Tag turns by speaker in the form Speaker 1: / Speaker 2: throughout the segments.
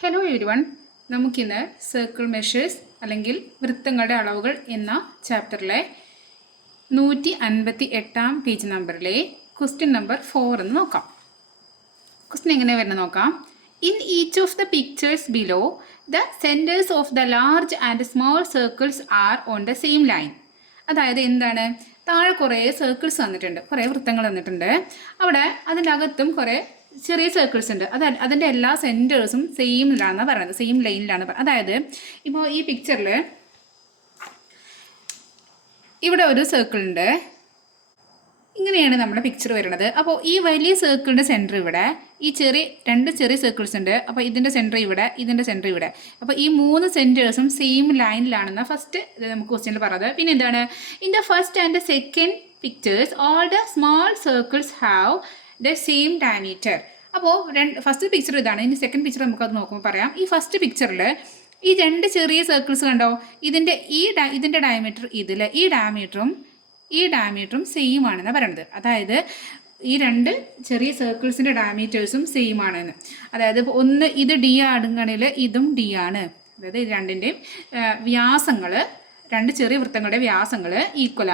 Speaker 1: Hello everyone നമുക്കിന്ന് circle measures അല്ലെങ്കിൽ വൃത്തങ്ങളുടെ അളവുകൾ എന്ന ചാപ്റ്ററിലെ നൂറ്റി അൻപത്തി എട്ടാം പേജ് നമ്പറിലെ ക്വസ്റ്റ്യൻ നമ്പർ ഫോർ എന്ന് നോക്കാം. ക്വസ്റ്റ്യൻ എങ്ങനെ വരുന്നത് നോക്കാം. In each of the pictures below the centres of the large and small circles are on the same line അതായത് എന്താണ്? താഴെ കുറേ സർക്കിൾസ് വന്നിട്ടുണ്ട് കുറേ വൃത്തങ്ങൾ വന്നിട്ടുണ്ട്. അവിടെ അതിന്റെ അകത്തും കുറേ ചെറിയ സർക്കിൾസ് ഉണ്ട്. അത് അതിന്റെ എല്ലാ സെന്റേഴ്സും സെയിമിലാണെന്ന് പറയുന്നത്. സെയിം ലൈനിലാണ് പറയുന്നത് അതായത് ഇപ്പോൾ ഈ പിക്ചറിൽ ഇവിടെ ഒരു സർക്കിൾ ഉണ്ട്. ഇങ്ങനെയാണ് നമ്മുടെ പിക്ചർ വരുന്നത്. അപ്പോൾ ഈ വലിയ സർക്കിളിന്റെ സെന്റർ ഇവിടെ ഈ ചെറിയ രണ്ട് ചെറിയ സർക്കിൾസ് ഉണ്ട്. അപ്പോൾ ഇതിന്റെ സെന്റർ ഇവിടെ ഇതിന്റെ സെന്റർ ഇവിടെ. അപ്പോൾ ഈ മൂന്ന് സെന്റേഴ്സും സെയിം ലൈനിലാണെന്ന് ഫസ്റ്റ് നമുക്ക് ക്വസ്റ്റ്യനിൽ പറഞ്ഞത്. പിന്നെ എന്താണ്? In the first and second pictures all the small circles have the same diameter അപ്പോൾ രണ്ട് ഫസ്റ്റ് പിക്ചർ ഇതാണ്. ഇനി സെക്കൻഡ് പിക്ചർ നമുക്കത് നോക്കുമ്പോൾ പറയാം. ഈ ഫസ്റ്റ് പിക്ചറിൽ ഈ രണ്ട് ചെറിയ സർക്കിൾസ് കണ്ടോ? ഇതിന്റെ ഈ ഇതിന്റെ ഡയമീറ്റർ ഇതിൽ ഈ ഡയമീറ്ററും ഈ ഡയമീറ്ററും സെയിം ആണെന്ന് പറയണത്. അതായത് ഈ രണ്ട് ചെറിയ സർക്കിൾസിന്റെ ഡയമീറ്റേഴ്സും സെയിം ആണെന്ന്. അതായത് ഒന്ന് ഇത് ഡി ആണെങ്കിൽ ഇതും ഡി ആണ്. അതായത് ഈ രണ്ടിന്റെയും വ്യാസങ്ങൾ രണ്ട് ചെറിയ വൃത്തങ്ങളുടെ വ്യാസങ്ങൾ ഈക്വൽ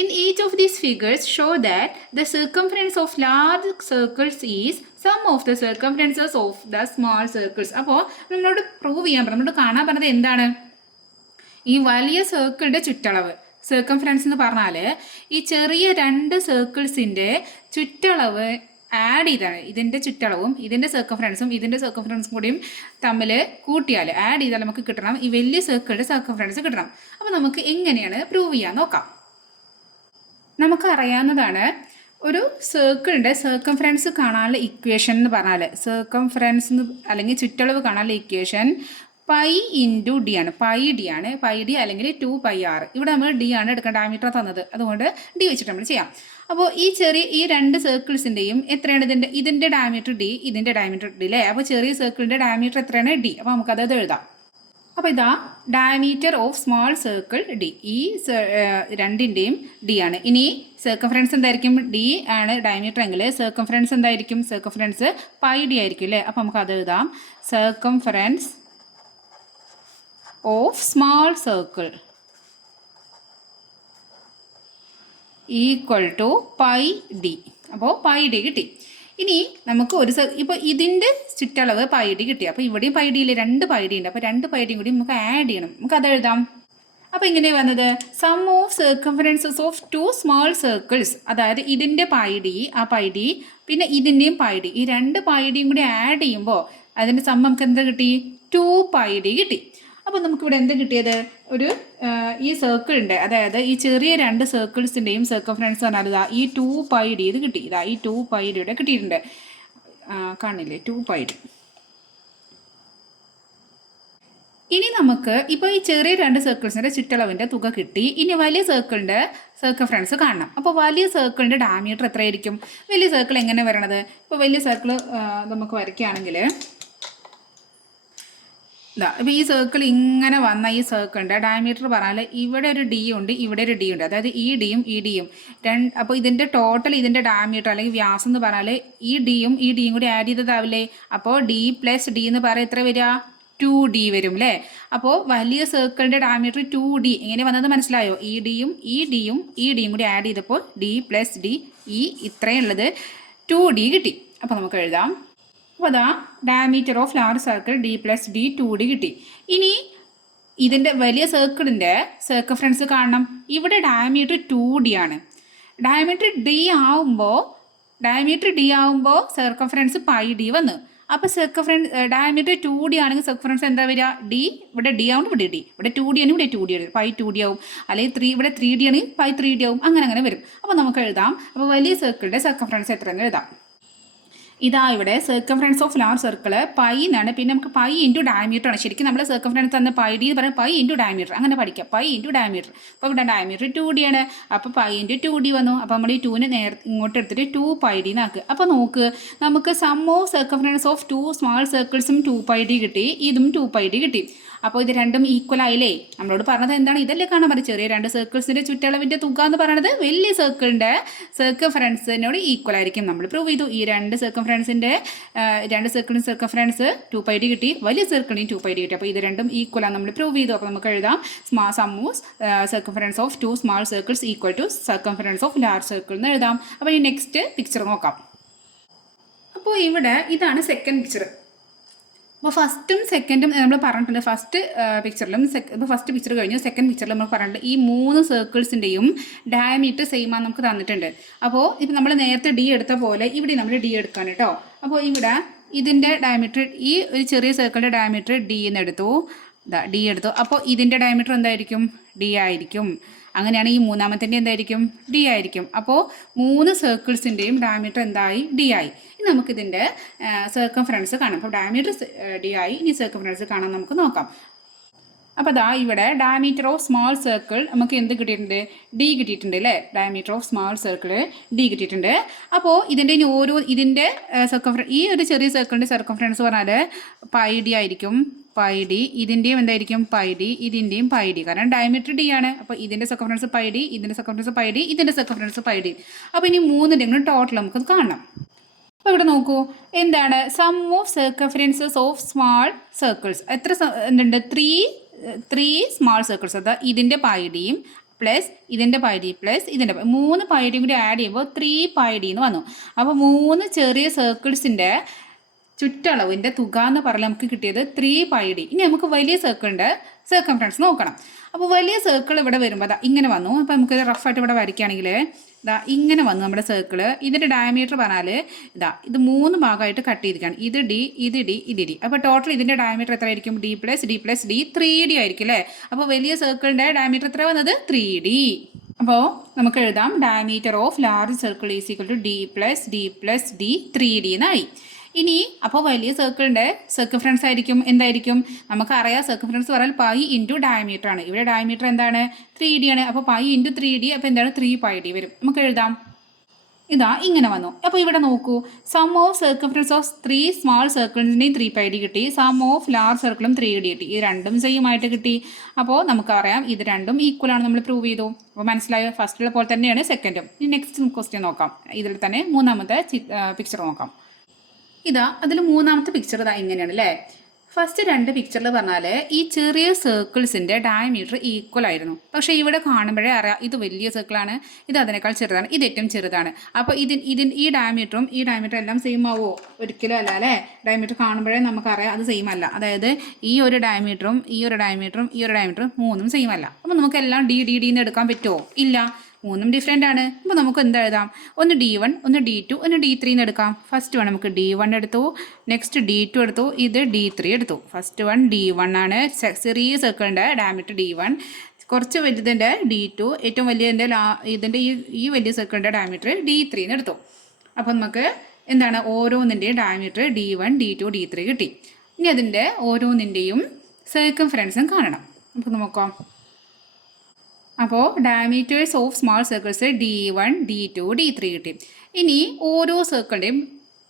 Speaker 1: ആണ് each of these figures show that the circumference of large circles is sum of the circumferences of the small circles അപ്പോൾ നമ്മളോട് പ്രൂവ് ചെയ്യാൻ പറഞ്ഞു നമ്മളോട് കാണാൻ പറഞ്ഞത് എന്താണ്? ഈ വലിയ സർക്കിളിന്റെ ചുറ്റളവ്. സർക്കംഫറൻസ് എന്ന് പറഞ്ഞാൽ ഈ ചെറിയ രണ്ട് സർക്കിൾസിന്റെ ചുറ്റളവ് ആഡ് ചെയ്താണ്. ഇതിന്റെ ചുറ്റളവും ഇതിന്റെ സർക്കംഫറൻസും ഇതിന്റെ സർക്കംഫറൻസും കൂടിയും തമ്മിൽ കൂട്ടിയാൽ ആഡ് ചെയ്താൽ നമുക്ക് കിട്ടണം ഈ വലിയ സർക്കിളിന്റെ സർക്കംഫറൻസ് കിട്ടണം. അപ്പോൾ നമുക്ക് എങ്ങനെയാണ് പ്രൂവ് ചെയ്യാൻ നോക്കാം. നമുക്കറിയാവുന്നതാണ് ഒരു സർക്കിളിന്റെ സർക്കംഫറൻസ് കാണാനുള്ള ഇക്വേഷൻ എന്ന് പറഞ്ഞാൽ സർക്കംഫറൻസ് എന്ന് അല്ലെങ്കിൽ ചുറ്റളവ് കാണാനുള്ള ഇക്വേഷൻ പൈ ഇന്റു ഡി ആണ്. പൈ ഡി ആണ്. പൈ ഡി അല്ലെങ്കിൽ ടു പൈ ആർ ഇവിടെ നമ്മൾ ഡി ആണ് എടുക്കാൻ ഡയമീറ്റർ തന്നത്. അതുകൊണ്ട് ഡി വെച്ചിട്ട് നമ്മൾ ചെയ്യാം. അപ്പോൾ ഈ ചെറിയ ഈ രണ്ട് സർക്കിൾസിന്റെയും എത്രയാണ് ഇതിന്റെ ഇതിന്റെ ഡയമീറ്റർ ഡി ഇതിന്റെ ഡയമീറ്റർ ഡി അല്ലേ അപ്പോൾ ചെറിയ സർക്കിളിന്റെ ഡയമീറ്റർ എത്രയാണ് ഡി അപ്പോൾ നമുക്കത് എഴുതാം. അപ്പോൾ ഇതാ diameter of small circle d ഈ രണ്ടിന്റെയും ഡി ആണ്. ഇനി സർക്കംഫറൻസ് എന്തായിരിക്കും? ഡി ആണ് ഡയമീറ്റർ എങ്കിൽ സർക്കംഫറൻസ് എന്തായിരിക്കും? സർക്കംഫറൻസ് പൈ ഡി ആയിരിക്കും അല്ലേ? അപ്പോൾ നമുക്ക് അത് എഴുതാം. Circumference of small circle equal to pi d അപ്പോൾ പൈ ഡി കിട്ടി. ഇനി നമുക്ക് ഒരു ഇപ്പൊ ഇതിന്റെ ചുറ്റളവ് പൈഡി കിട്ടി. അപ്പോൾ ഇവിടെയും പൈ ഡിയിൽ രണ്ട് പൈഡി ഉണ്ട് അപ്പോൾ രണ്ട് പൈഡിയും കൂടി നമുക്ക് ആഡ് ചെയ്യണം. നമുക്ക് അത് എഴുതാം. അപ്പോൾ ഇങ്ങനെ വന്നത്. Sum of circumferences of two small circles അതായത് ഇതിന്റെ പൈഡി ആ പൈഡി പിന്നെ ഇതിന്റെയും പൈഡി ഈ രണ്ട് പൈഡിയും കൂടി ആഡ് ചെയ്യുമ്പോൾ അതിന്റെ സം നമുക്ക് എന്താ കിട്ടി? ടു പൈഡി കിട്ടി. അപ്പോൾ നമുക്കിവിടെ എന്ത് കിട്ടിയത്? ഒരു ഈ സർക്കിൾ ഉണ്ട്. അതായത് ഈ ചെറിയ രണ്ട് സർക്കിൾസിന്റെയും സർക്കംഫറൻസ് പറഞ്ഞാൽ ഈ ടു പൈഡി ഇത് കിട്ടി. ഇതാ ഈ ടു പൈഡിയുടെ കിട്ടിയിട്ടുണ്ട്. കാണില്ലേ? ടു പൈഡി ഇനി നമുക്ക് ഇപ്പോൾ ഈ ചെറിയ രണ്ട് സർക്കിൾസിന്റെ ചുറ്റളവിന്റെ തുക കിട്ടി. ഇനി വലിയ സർക്കിളിന്റെ സർക്കംഫറൻസ് കാണണം. അപ്പോൾ വലിയ സർക്കിളിന്റെ ഡാമീറ്റർ എത്രയായിരിക്കും? വലിയ സർക്കിൾ എങ്ങനെ വരണത്? ഇപ്പോൾ വലിയ സർക്കിൾ നമുക്ക് വരയ്ക്കുകയാണെങ്കിൽ ഇതാ അപ്പോൾ ഈ സർക്കിൾ ഇങ്ങനെ വന്ന ഈ സർക്കിളിന്റെ ഡയമീറ്റർ പറഞ്ഞാൽ ഇവിടെ ഒരു ഡി ഉണ്ട് ഇവിടെ ഒരു ഡി ഉണ്ട്. അതായത് ഈ ഡിയും ഈ ഡിയും രണ്ട് അപ്പോൾ ഇതിന്റെ ടോട്ടൽ ഇതിന്റെ ഡയമീറ്റർ അല്ലെങ്കിൽ വ്യാസം എന്ന് പറഞ്ഞാൽ ഈ ഡിയും ഈ ഡിയും കൂടി ആഡ് ചെയ്തതാവില്ലേ? അപ്പോൾ ഡി പ്ലസ് ഡി എന്ന് പറയാൻ എത്ര വരിക ടു ഡി വരും അല്ലേ അപ്പോൾ വലിയ സർക്കിളിന്റെ ഡയമീറ്റർ ടു ഡി എങ്ങനെ വന്നത് മനസ്സിലായോ? ഈ ഡിയും ഈ ഡിയും ഈ ഡിയും കൂടി ആഡ് ചെയ്തപ്പോൾ ഡി പ്ലസ് ഡി ഈ ഇത്രയുള്ളത് ടു ഡി കിട്ടി. അപ്പോൾ നമുക്ക് എഴുതാം. അപ്പോൾ അതാ diameter of large circle d plus d two d കിട്ടി. ഇനി ഇതിന്റെ വലിയ സർക്കിളിന്റെ സർക്കംഫറൻസ് കാണണം. ഇവിടെ ഡയമീറ്റർ ടു ഡി ആണ്. ഡയമീറ്റർ ഡി ആവുമ്പോൾ ഡയമീറ്റർ ഡി ആവുമ്പോൾ സർക്കംഫറൻസ് പൈ ഡി വന്ന്. അപ്പോൾ സർക്കംഫറൻസ് ഡയമീറ്റർ ടു ഡി ആണെങ്കിൽ സർക്കംഫറൻസ് എന്താ വരിക? ഡി ഇവിടെ ഡി ആവും ഇവിടെ ഡി ഇവിടെ ടു ഡി ആണെങ്കിൽ ഇവിടെ ടു ഡി ആണ് പൈ ടു ഡി ആവും. അല്ലെങ്കിൽ ത്രീ ഇവിടെ ത്രീ ഡി ആണെങ്കിൽ പൈ ത്രീ ഡി ആവും. അങ്ങനെ അങ്ങനെ വരും. അപ്പോൾ നമുക്ക് എഴുതാം. അപ്പോൾ വലിയ സർക്കിളിന്റെ സർക്കംഫറൻസ് എത്രയെന്ന് എഴുതാം. ഇതാ ഇവിടെ circumference of large circle pi എന്നാണ് പിന്നെ നമുക്ക് പൈ ഇന്റു ഡയമീറ്റർ ആണ്. ശരിക്കും നമ്മൾ സർക്കംഫറൻസ് തന്ന പൈ ഡി എന്ന് പറയുന്നത് പൈ ഇന്റു ഡയമീറ്റർ അങ്ങനെ പഠിക്കാം. പൈ ഇന്റു ഡയമീറ്റർ അപ്പോൾ ഇവിടെ ഡയമീറ്റർ ടു ഡി ആണ്. അപ്പോൾ പൈ ഇന്റു ടു ഡി വന്നു. അപ്പോൾ നമ്മൾ ഈ ടൂവിനെ നേർ ഇങ്ങോട്ട് എടുത്തിട്ട് ടു പൈ ഡി എന്നാക്കുക അപ്പോൾ നോക്ക് നമുക്ക് sum of circumference of two small സർക്കിൾസും two pi D കിട്ടി. ഇതും ടു പൈ ഡി കിട്ടി. അപ്പോൾ ഇത് രണ്ടും ഈക്വൽ ആയില്ലേ? നമ്മളോട് പറഞ്ഞത് എന്താണ്? ഇതല്ലേ കാണാൻ പറഞ്ഞത് ചെറിയ രണ്ട് സർക്കിൾസിന്റെ ചുറ്റളവിന്റെ തുക എന്ന് പറയുന്നത് വലിയ സർക്കിളിന്റെ ഫ്രണ്ട്സിനോട് ഈക്വൽ ആയിരിക്കും. നമ്മൾ പ്രൂവ് ചെയ്തു. ഈ രണ്ട് സർക്കിൾ ഫ്രണ്ട്സിന്റെ രണ്ട് സർക്കിളിന് ഫ്രണ്ട്സ് ടു പൈ ഡി കിട്ടി. വലിയ സർക്കിളിന് ടു പൈ ഡി കിട്ടി. അപ്പോൾ ഇത് രണ്ടും ഈക്വലാണ് നമ്മൾ പ്രൂവ് ചെയ്തു. അപ്പോൾ നമുക്ക് എഴുതാം. സ്മാ സമ്മൂസ് circumference of two small circles equal to circumference of large circle എന്ന് എഴുതാം. അപ്പോൾ ഈ നെക്സ്റ്റ് പിക്ചർ നോക്കാം. അപ്പോൾ ഇവിടെ ഇതാണ് സെക്കൻഡ് പിക്ചർ അപ്പോൾ ഫസ്റ്റും സെക്കൻഡും നമ്മൾ പറഞ്ഞിട്ടുണ്ട്. ഫസ്റ്റ് പിക്ചറിലും ഇപ്പോൾ ഫസ്റ്റ് പിക്ചർ കഴിഞ്ഞു. സെക്കൻഡ് പിക്ചറിൽ നമ്മൾ പറഞ്ഞിട്ടുണ്ട്. ഈ മൂന്ന് സർക്കിൾസിന്റെയും ഡയമീറ്റർ സെയിം ആണ് നമുക്ക് തന്നിട്ടുണ്ട്. അപ്പോൾ ഇപ്പോൾ നമ്മൾ നേരത്തെ ഡി എടുത്ത പോലെ ഇവിടെ നമ്മൾ ഡി എടുക്കാണ് കേട്ടോ അപ്പോൾ ഇവിടെ ഇതിന്റെ ഡയമീറ്റർ ഈ ഒരു ചെറിയ സർക്കിളിന്റെ ഡയമീറ്റർ ഡി എന്ന് എടുത്തു. ഡി എടുത്തു. അപ്പോൾ ഇതിന്റെ ഡയമീറ്റർ എന്തായിരിക്കും? ഡി ആയിരിക്കും. അങ്ങനെയാണെങ്കിൽ മൂന്നാമത്തിന്റെ എന്തായിരിക്കും? ഡി ആയിരിക്കും. അപ്പോൾ മൂന്ന് സർക്കിൾസിന്റെയും ഡയമീറ്റർ എന്തായി? ഡി ആയി. ഇനി നമുക്കിതിന്റെ സർക്കംഫറൻസ് കാണാം. അപ്പോൾ ഡയമീറ്റർ ഡി ആയി. ഇനി സർക്കംഫറൻസ് കാണാൻ നമുക്ക് നോക്കാം. അപ്പോൾ ദാ ഇവിടെ ഡയമീറ്റർ ഓഫ് സ്മോൾ സർക്കിൾ നമുക്ക് എന്ത് കിട്ടിയിട്ടുണ്ട്? ഡി കിട്ടിയിട്ടുണ്ട് അല്ലേ diameter of small circle d കിട്ടിയിട്ടുണ്ട്. അപ്പോൾ ഇതിന്റെ ഇനി ഓരോ ഇതിന്റെ സർക്കംഫ്ര ഈ ഒരു ചെറിയ സർക്കിളിന്റെ സർക്കംഫറൻസ് പറഞ്ഞാൽ പൈ ഡി ആയിരിക്കും. പൈ ഡി ഇതിന്റെയും എന്തായിരിക്കും? പൈ ഡി ഇതിന്റെയും പൈ ഡി കാരണം ഡയമീറ്റർ ഡി ആണ്. അപ്പോൾ ഇതിന്റെ സർക്കംഫറൻസ് പൈ ഡി ഇതിന്റെ സർക്കംഫറൻസ് പൈ ഡി ഇതിന്റെ സർക്കംഫറൻസ് പൈ ഡി അപ്പോൾ ഇനി മൂന്നിന്റെയും ടോട്ടൽ നമുക്ക് കാണണം അപ്പോൾ ഇവിടെ നോക്കൂ. എന്താണ്? Sum of circumferences of small circles എത്ര എന്തുണ്ട്? ത്രീ ത്രീ സ്മാൾ സർക്കിൾസ് അതായത് ഇതിന്റെ പൈഡിയും പ്ലസ് ഇതിന്റെ പൈഡി പ്ലസ് ഇതിന്റെ മൂന്ന് പൈഡിയും കൂടി ആഡ് ചെയ്യുമ്പോൾ ത്രീ പൈഡി എന്ന് വന്നു. അപ്പോൾ മൂന്ന് ചെറിയ സർക്കിൾസിന്റെ ചുറ്റളവിന്റെ തുക എന്ന് പറഞ്ഞാൽ നമുക്ക് കിട്ടിയത് ത്രീ പൈഡി ഇനി നമുക്ക് വലിയ സർക്കിളിന്റെ സർക്കംഫറൻസ് നോക്കണം. അപ്പോൾ വലിയ സർക്കിൾ ഇവിടെ വരുമ്പോൾ അതാ ഇങ്ങനെ വന്നു. അപ്പോൾ നമുക്ക് റഫായിട്ട് ഇവിടെ വരയ്ക്കുകയാണെങ്കിൽ ഇതാ ഇങ്ങനെ വന്നു നമ്മുടെ സർക്കിൾ ഇതിന്റെ ഡയമീറ്റർ പറഞ്ഞാൽ ഇതാ ഇത് മൂന്ന് ഭാഗമായിട്ട് കട്ട് ചെയ്തിരിക്കുകയാണ്. ഇത് ഡി ഇത് ഡി ഇത് ഡി അപ്പോൾ ടോട്ടൽ ഇതിന്റെ ഡയമീറ്റർ എത്ര ആയിരിക്കും d plus d plus d three d ആയിരിക്കും അല്ലേ? അപ്പോൾ വലിയ സർക്കിളിന്റെ ഡയമീറ്റർ എത്ര വന്നത്? ത്രീ ഡി അപ്പോൾ നമുക്ക് എഴുതാം. Diameter of large circle is equal to d plus d plus d three d എന്നായി. ഇനി അപ്പോൾ വലിയ സർക്കിളിന്റെ ഫ്രണ്ട്സ് ആയിരിക്കും. എന്തായിരിക്കും? നമുക്കറിയാം സർക്കംഫറൻസ് പറഞ്ഞാൽ പൈ ഇന്റു ഡയമീറ്റർ ആണ്. ഇവിടെ ഡയമീറ്റർ എന്താണ്? ത്രീ ഡി ആണ്. അപ്പോൾ പൈ ഇന്റു ത്രീ ഡി അപ്പോൾ എന്താണ്? ത്രീ പൈ ഡി വരും. നമുക്ക് എഴുതാം. ഇതാ ഇങ്ങനെ വന്നു. അപ്പോൾ ഇവിടെ നോക്കൂ. Sum of circumference of three small സർക്കിൾസിന്റെയും three pi D കിട്ടി. സം ഓഫ് ലാർജ് സർക്കിളും ത്രീ ഡി കിട്ടി. ഈ രണ്ടും സെയിം ആയിട്ട് കിട്ടി. അപ്പോൾ നമുക്കറിയാം ഇത് രണ്ടും ഈക്വൽ ആണ് നമ്മൾ പ്രൂവ് ചെയ്തു. അപ്പോൾ മനസ്സിലായോ? ഫസ്റ്റിലെ പോലെ തന്നെയാണ് സെക്കൻഡും ഇനി നെക്സ്റ്റ് ക്വസ്റ്റ്യൻ നോക്കാം. ഇതിൽ തന്നെ മൂന്നാമത്തെ പിക്ചർ നോക്കാം. ഇതാ അതിൽ മൂന്നാമത്തെ പിക്ചർ ഇതാ ഇങ്ങനെയാണ് അല്ലേ ഫസ്റ്റ് രണ്ട് പിക്ചറിൽ പറഞ്ഞാൽ ഈ ചെറിയ സർക്കിൾസിന്റെ ഡയമീറ്റർ ഈക്വൽ ആയിരുന്നു. പക്ഷേ ഇവിടെ കാണുമ്പോഴേ അറിയാം ഇത് വലിയ സർക്കിളാണ് ഇത് അതിനേക്കാൾ ചെറുതാണ് ഇത് ഏറ്റവും ചെറുതാണ്. അപ്പോൾ ഇതിൻ ഇതിൻ ഈ ഡയമീറ്ററും ഈ ഡയമീറ്റർ എല്ലാം സെയിം ആവുമോ ഒരിക്കലും അല്ല അല്ലേ ഡയമീറ്റർ കാണുമ്പോഴേ നമുക്കറിയാം അത് സെയിം അല്ല. അതായത് ഈ ഒരു ഡയമീറ്ററും ഈ ഒരു ഡയമീറ്ററും ഈ ഒരു ഡയമീറ്ററും മൂന്നും സെയിം അല്ല. അപ്പോൾ നമുക്കെല്ലാം ഡി ഡി ഡി എന്ന് എടുക്കാൻ പറ്റുമോ ഇല്ല. മൂന്നും ഡിഫറെന്റ് ആണ്. അപ്പോൾ നമുക്ക് എന്ത് എഴുതാം? ഒന്ന് ഡി വൺ ഒന്ന് ഡി ടു ഒന്ന് ഡി ത്രീ എടുക്കാം. ഫസ്റ്റ് വൺ നമുക്ക് ഡി വൺ എടുത്തു. നെക്സ്റ്റ് ഡി ടു എടുത്തു. ഇത് ഡി ത്രീ എടുത്തു. ഫസ്റ്റ് വൺ ഡി വൺ ആണ്. ചെറിയ സർക്കിളിന്റെ ഡയമീറ്റർ ഡി വൺ കുറച്ച് വലുതിന്റെ ഡി ടു ഏറ്റവും വലിയതിന്റെ ലാ ഇതിന്റെ ഈ ഈ വലിയ സർക്കിളിന്റെ ഡയമീറ്റർ ഡി ത്രീ എന്ന് എടുത്തു. അപ്പോൾ നമുക്ക് എന്താണ്? ഓരോന്നിന്റെയും diameter d one d two d three കിട്ടി. ഇനി അതിന്റെ ഓരോന്നിന്റെയും സർക്കംഫറൻസും കാണണം. നമുക്ക് നോക്കാം. അപ്പോൾ diameters of small circles d one d two d three കിട്ടി. ഇനി ഓരോ സർക്കിളിന്റെയും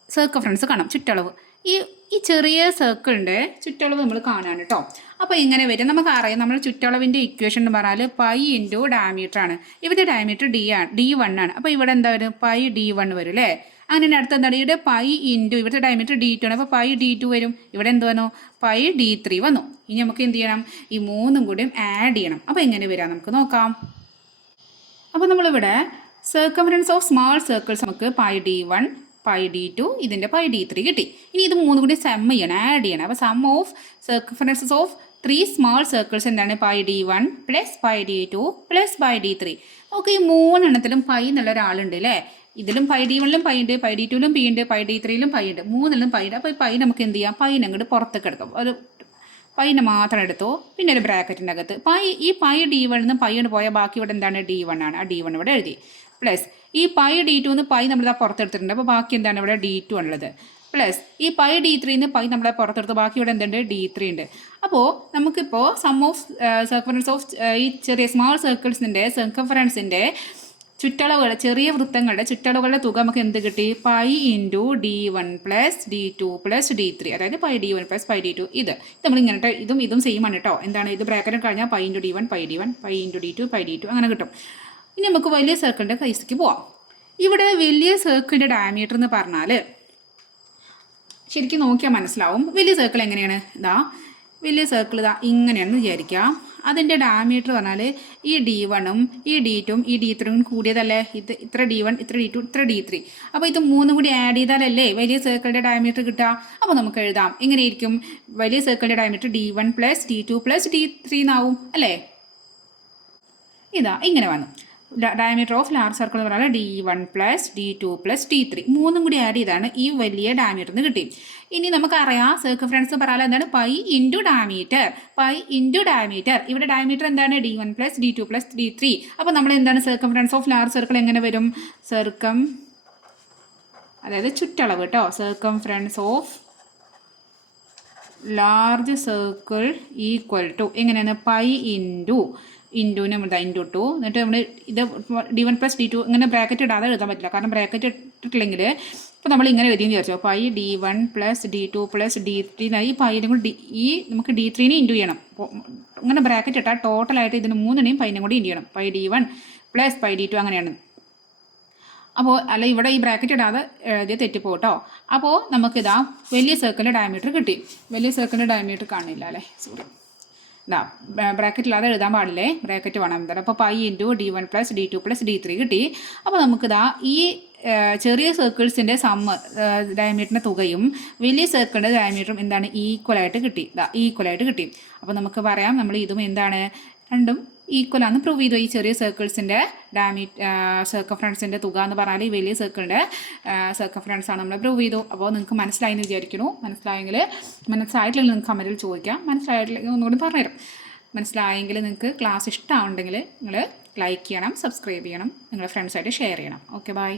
Speaker 1: സർക്കംഫറൻസ് കാണാം ചുറ്റളവ്. ഈ ഈ ചെറിയ സർക്കിളിന്റെ ചുറ്റളവ് നമ്മൾ കാണാണ് കേട്ടോ അപ്പോൾ ഇങ്ങനെ വരും. നമുക്ക് അറിയാം നമ്മൾ ചുറ്റളവിന്റെ ഇക്വേഷൻ എന്ന് പറഞ്ഞാൽ പൈ ഇന്റു ഡയമീറ്റർ ആണ്. ഇവിടെ ഡയമീറ്റർ ഡി ആണ് ഡി വൺ ആണ്. അപ്പോൾ ഇവിടെ എന്താ വരും? പൈ ഡി വൺ വരും അല്ലേ? അങ്ങനെ അടുത്ത എന്താണ്? ഇവിടെ പൈ ഇന്റു ഇവിടുത്തെ ഡയമീറ്റർ ഡി ടു ആണ്. അപ്പോൾ പൈ ഡി ടു വരും. ഇവിടെ എന്ത് വന്നു? പൈ ഡി ത്രീ വന്നു. ഇനി നമുക്ക് എന്ത് ചെയ്യണം? ഈ മൂന്നും കൂടിയും ആഡ് ചെയ്യണം. അപ്പോൾ എങ്ങനെ വരാം? നമുക്ക് നോക്കാം. അപ്പോൾ നമ്മളിവിടെ സർക്കംഫറൻസ് ഓഫ് സ്മാൾ സർക്കിൾസ് നമുക്ക് pi d one pi d two ഇതിന്റെ പൈ ഡി ത്രീ കിട്ടി. ഇനി ഇത് മൂന്നും കൂടി സെം ചെയ്യണം ആഡ് ചെയ്യണം. അപ്പോൾ sum of circumferences of three small circles എന്താണ്? Pi d one plus pi d two plus pi d three നമുക്ക് ഈ മൂന്നെണ്ണത്തിലും പൈ എന്നുള്ള ഒരാളുണ്ട് അല്ലേ ഇതിലും പൈ ഡി വണ്ണിലും പൈ ഉണ്ട് പൈ ഡി ടുവിലും പി ഉണ്ട് പൈ ഡി ത്രീയിലും പൈ ഉണ്ട്. മൂന്നിലും പൈ ഉണ്ട്. അപ്പോൾ ഈ പൈ നമുക്ക് എന്ത് ചെയ്യാം? പൈന അങ്ങോട്ട് പുറത്തേക്ക് എടുക്കാം. ഒരു പൈനെ മാത്രം എടുത്തു. പിന്നെ ഒരു ബ്രാക്കറ്റിന്റെ അകത്ത്. പൈ ഈ പൈ ഡി വണ്ണിൽ നിന്ന് പൈ കൊണ്ട് പോയാൽ ബാക്കി ഇവിടെ എന്താണ്? ഡി വൺ ആണ്. ആ ഡി വൺ ഇവിടെ എഴുതി. പ്ലസ് ഈ പൈ ഡി ടു നിന്ന് പൈ നമ്മളിതാ പുറത്തെടുത്തിട്ടുണ്ട്. അപ്പോൾ ബാക്കി എന്താണ് ഇവിടെ? ഡി ടു ഉള്ളത് പ്ലസ് ഈ പൈ ഡി ത്രീന്ന് പൈ നമ്മളെ പുറത്തെടുത്ത്. ബാക്കി ഇവിടെ എന്തുണ്ട്? ഡി ത്രീ ഉണ്ട്. അപ്പോൾ നമുക്കിപ്പോൾ സം ഓഫ് സർക്കംഫറൻസ് ഓഫ് ഈ ചെറിയ സ്മാൾ സർക്കിൾസിന്റെ സർക്കംഫറൻസിന്റെ ചുറ്റളവുകൾ ചെറിയ വൃത്തങ്ങളുടെ ചുറ്റളവുകളുടെ തുക നമുക്ക് എന്ത് കിട്ടി? Pi into d one plus d two plus d three അതായത് pi d one plus pi d two ഇത് നമ്മൾ ഇങ്ങനത്തെ ഇതും ഇതും സെയിം ആണ് കേട്ടോ എന്താണ്? ഇത് ബ്രാക്കറ്റ് കഴിഞ്ഞാൽ pi into d one pi d one pi into d two pi d two അങ്ങനെ കിട്ടും. ഇനി നമുക്ക് വലിയ സർക്കിളിന്റെ കൈസിക്ക് പോവാം. ഇവിടെ വലിയ സർക്കിളിന്റെ ഡയമീറ്റർ എന്ന് പറഞ്ഞാൽ ശരിക്കും നോക്കിയാൽ മനസ്സിലാവും. വലിയ സർക്കിൾ എങ്ങനെയാണ്? ഇതാ വലിയ സർക്കിൾ ഇതാ ഇങ്ങനെയാണെന്ന് വിചാരിക്കാം. അതിന്റെ ഡയമീറ്റർ പറഞ്ഞാൽ ഈ ഡി വണ്ണും ഈ ഡി ടും ഈ ഡി ത്രീയും കൂടിയതല്ലേ? ഇത് ഇത്ര ഡി വൺ ഇത്ര ഡി ടു ഇത്ര ഡി ത്രീ അപ്പോൾ ഇത് മൂന്നും കൂടി ആഡ് ചെയ്താലല്ലേ വലിയ സർക്കിളിന്റെ ഡയമീറ്റർ കിട്ടുക? അപ്പോൾ നമുക്ക് എഴുതാം. ഇങ്ങനെയിരിക്കും. വലിയ സർക്കിളിന്റെ diameter d one plus d two plus d three എന്നാവും അല്ലേ? ഇതാ ഇങ്ങനെ വന്നു. ഡയമീറ്റർ ഓഫ് ലാർജ് സർക്കിൾ എന്ന് പറഞ്ഞാൽ d one plus d two plus d three മൂന്നും കൂടി ആഡ് ചെയ്താണ് ഈ വലിയ ഡയമീറ്ററിന് കിട്ടി ഇനി നമുക്കറിയാം സർക്കംഫറൻസ് പറയാൻ എന്താണ്? Pi into diameter pi into diameter ഇവിടെ ഡയമീറ്റർ എന്താണ്? D one plus d two plus d three അപ്പോൾ നമ്മൾ എന്താണ്? സർക്കംഫറൻസ് ഓഫ് ലാർജ് സർക്കിൾ എങ്ങനെ വരും? സർക്കം അതായത് ചുറ്റളവ് കേട്ടോ circumference of large circle equal to എങ്ങനെയാണ്? പൈ ഇന്റു ഇന്റുവിന് നമ്മൾ ഇന്റു ടു എന്നിട്ട് നമ്മൾ ഇത് d one plus d two ഇങ്ങനെ ബ്രാക്കറ്റ് ഇടാതെ എഴുതാൻ പറ്റില്ല. കാരണം ബ്രാക്കറ്റ് ഇട്ടിട്ടില്ലെങ്കിൽ ഇപ്പോൾ നമ്മൾ ഇങ്ങനെ എഴുതിയെന്ന് വിചാരിച്ചോ? Pi d one plus d two plus d three ഈ പൈനും കൂടി ഡി ഈ നമുക്ക് ഡി ത്രീനെ ഇന്റു ചെയ്യണം. ഇങ്ങനെ ബ്രാക്കറ്റ് ഇട്ടാൽ ടോട്ടലായിട്ട് ഇതിന് മൂന്നിനെയും പൈനും കൂടി ഇന്റു ചെയ്യണം. Pi d one plus pi d two അങ്ങനെയാണ്. അപ്പോൾ അല്ല ഇവിടെ ഈ ബ്രാക്കറ്റ് ഇടാതെ എഴുതിയ തെറ്റിപ്പോട്ടോ. അപ്പോൾ നമുക്കിതാ വലിയ സർക്കിളിന്റെ ഡയമീറ്റർ കിട്ടി. വലിയ സർക്കിളിന്റെ ഡയമീറ്റർ കാണില്ല അല്ലേ? സോറി ഇതാ ബ്രാക്കറ്റ് ഇല്ലാതെ എഴുതാൻ പാടില്ലേ? ബ്രാക്കറ്റ് വേണം എന്തായാലും അപ്പോൾ pi into d one plus d two plus d three കിട്ടി. അപ്പോൾ നമുക്കിതാ ഈ ചെറിയ സർക്കിൾസിന്റെ സമ്മ് ഡയമീറ്ററിന്റെ തുകയും വലിയ സർക്കിളിന്റെ ഡയമീറ്ററും എന്താണ്? ഈക്വലായിട്ട് കിട്ടി. ഈക്വലായിട്ട് കിട്ടി. അപ്പോൾ നമുക്ക് പറയാം നമ്മൾ ഇതും എന്താണ്? രണ്ടും ഈക്വൽ ആണെന്ന് പ്രൂവ് ചെയ്തു. ഈ ചെറിയ സർക്കിൾസിന്റെ ഡാമി സർക്കഫറൻസിന്റെ തുക എന്ന് പറഞ്ഞാൽ ഈ വലിയ സർക്കിളിന്റെ സർക്കഫറൻസ് ആണ് നമ്മൾ പ്രൂവ് ചെയ്തു. അപ്പോൾ നിങ്ങൾക്ക് മനസ്സിലായി എന്ന് വിചാരിക്കുന്നു. മനസ്സിലായെങ്കിൽ മനസ്സിലായിട്ടില്ലെങ്കിൽ നിങ്ങൾക്ക് കമന്റിൽ ചോദിക്കാം. മനസ്സിലായിട്ടില്ലെങ്കിൽ ഒന്നുകൂടി പറഞ്ഞുതരും. മനസ്സിലായെങ്കിൽ നിങ്ങൾക്ക് ക്ലാസ് ഇഷ്ടമാവുണ്ടെങ്കിൽ നിങ്ങൾ ലൈക്ക് ചെയ്യണം സബ്സ്ക്രൈബ് ചെയ്യണം നിങ്ങളുടെ ഫ്രണ്ട്സായിട്ട് ഷെയർ ചെയ്യണം. Okay bye